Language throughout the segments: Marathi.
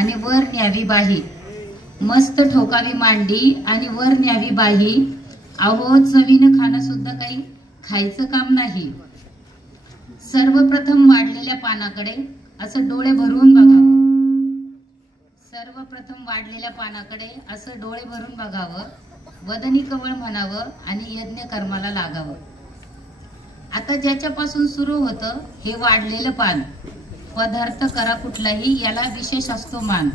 आणि वर न्यावी बाही, मस्त ठोकावी मांडी आणि वर न्यावी बाही, अहो चवीनं खाणं सुद्धा काही खायचं काम नाही। सर्वप्रथम वाढलेल्या पानाकडे असं डोळे भरून बघावं, सर्वप्रथम वाढलेल्या पानाकडे असं डोळे भरून बघावं, वदनी कवळ म्हणावं आणि यज्ञ कर्माला लागावं। आता ज्याच्यापासून सुरू होतं हे वाढलेलं पान, पदार्थ करा कुठलाही याला विशेष असतो मान।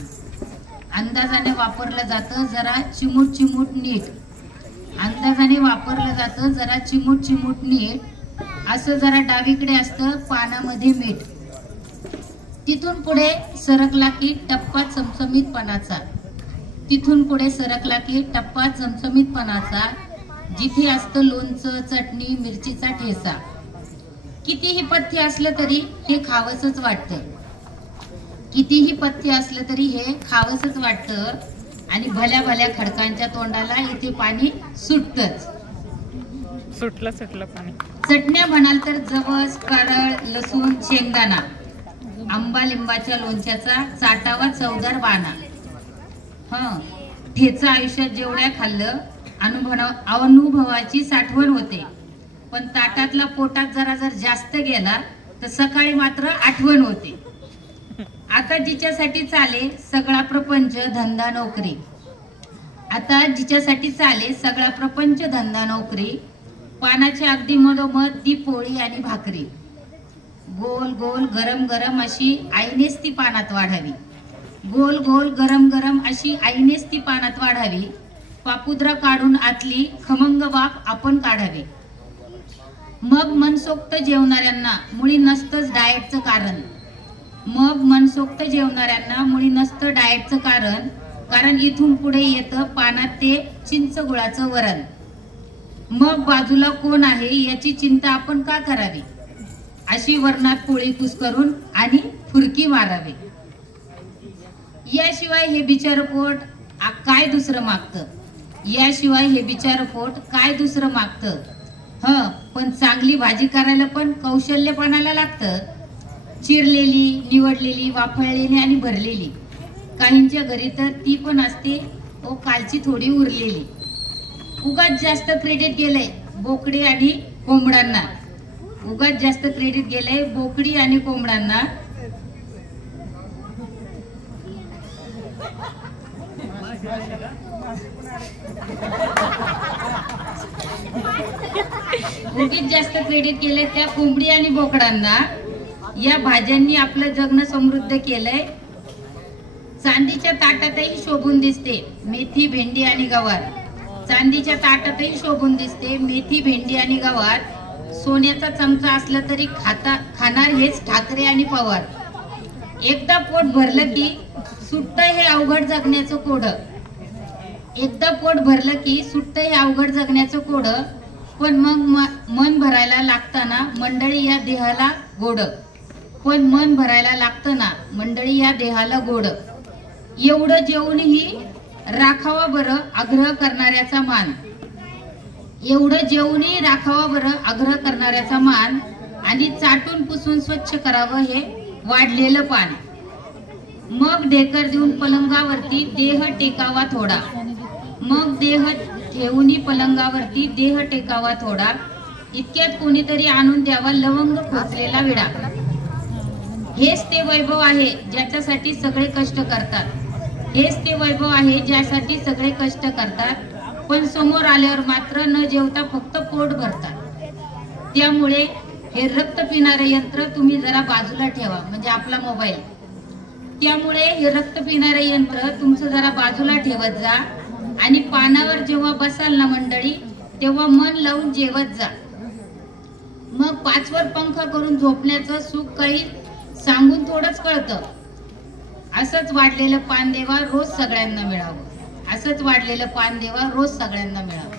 अंदाजाने वापरलं जातं जरा चिमूट चिमूट नीट, अंदाजाने वापरलं जातं जरा चिमूट चिमूट नीट, असं जरा डावीकडे असतं पानामध्ये मीठ। तिथून पुढे सरकला की टप्पा चमचमीतपणाचा, तिथून पुढे सरकला की टप्पा चमचमीतपणाचा, जिथे असतं लोणचं चटणी मिरचीचा ठेसा। कितीही पथ्य असलं तरी हे खावंसच वाटतं, कितीही पथ्य असलं तरी हे खावंसच वाटतं, आणि भल्या भल्या खडकांच्या तोंडाला इथे पाणी सुटतच। सुटलं सुटलं पाणी। चटण्या म्हणाल तर जवस कारळ लसूण शेंगदाणा, आंबा लिंबाच्या लोणच्याचा चाटावा चवदार बाणा। ठेचा आयुष्यात जेवढ्या खाल्लं अनुभवाची साठवण होते, पण ताटातला पोटात जरा जर जास्त गेला तर सकाळी मात्र आठवण होते। आता जिच्यासाठी चाले सगळा प्रपंच धंदा नोकरी, आता जिच्यासाठी चाले सगळा प्रपंच धंदा नोकरी, पानाच्या अगदी मधोमध ती पोळी आणि भाकरी, गोल गोल गरम गरम अशी आईनेच ती पानात वाढावी, गोल गोल गरम गरम अशी आईनेच ती पानात वाढावी, पापुद्रा काढून आतली खमंग वाफ आपण काढावी। मग मनसोक्त जेवणाऱ्यांना मुळी नसतंच डाएटचं कारण, मग मनसोक्त जेवणाऱ्यांना मुळी नसतं डाएटचं कारण, कारण इथून पुढे येतं पानात ते चिंच गुळाचं वरण। मग बाजूला कोण आहे याची चिंता आपण का करावी, अशी वरणात पोळी कुस्करून आणि फुरकी मारावी। याशिवाय हे बिचार पोट काय दुसरं मागतं, याशिवाय हे बिचार पोट काय दुसरं मागतं। पण चांगली भाजी करायला पण कौशल्यपणाला लागतं, चिरलेली निवडलेली वाफळलेली आणि भरलेली, काहींच्या घरी तर ती पण असते ओ कालची थोडी उरलेली। उगाच जास्त क्रेडिट गेलंय बोकडी आणि कोंबड्यांना, उगाच जास्त क्रेडिट गेलंय बोकडी आणि कोंबड्यांना। उगीच जास्त क्रेडिट केलंय त्या कोंबडी आणि बोकडांना। या भाज्यांनी आपलं जगणं समृद्ध केलंय, चांदीच्या ताटातही शोभून दिसते मेथी भेंडी आणि गवार, चांदीच्या ताटातही शोभून दिसते मेथी भेंडी आणि गवार। सोन्याचा चमचा असला तरी खाणार हेच ठाकरे आणि पवार। एकदा पोट भरलं की सुटतं हे अवघड जगण्याचं कोड, एकदा पोट भरलं की सुटतं हे अवघड जगण्याचं कोड, पण मग मन भरायला लागताना मंडळी या देहाला गोड, पण मन भरायला लागताना मंडळी या देहाला गोड। एवढं जेवूनही राखावा बरं आग्रह करणाऱ्याचा मान, एवढं जेवूनही राखावा बरं आग्रह करणाऱ्याचा मान, आणि चाटून पुसून स्वच्छ करावं हे वाढलेलं पान। मग ढेकर देऊन पलंगावरती देह टेकावा थोडा, मग देह ठेवूनी पलंगावरती देह टेकावा थोडा, इतक्यात कोणीतरी आणून द्यावा लवंग खोचलेला विडा। हेच ते वैभव आहे ज्याच्यासाठी सगळे कष्ट करतात, हेच ते वैभव आहे ज्यासाठी सगळे कष्ट करतात, पण समोर आल्यावर मात्र न जेवता फक्त पोट भरतात। त्यामुळे हे रक्त पिणारे यंत्र तुम्ही जरा बाजूला ठेवा, म्हणजे आपला मोबाईल, त्यामुळे हे रक्त पिणारे यंत्र तुमचं जरा बाजूला ठेवत जा, आणि पानावर जेव्हा बसाल ना मंडळी तेव्हा मन लावून जेवत जा। मग पाचवर पंख करून झोपण्याचं सुख काही सांगून थोडंच कळतं। असंच वाढलेलं पान देवा रोज सगळ्यांना मिळावं, असंच वाढलेलं पान देवा रोज सगळ्यांना मिळावं।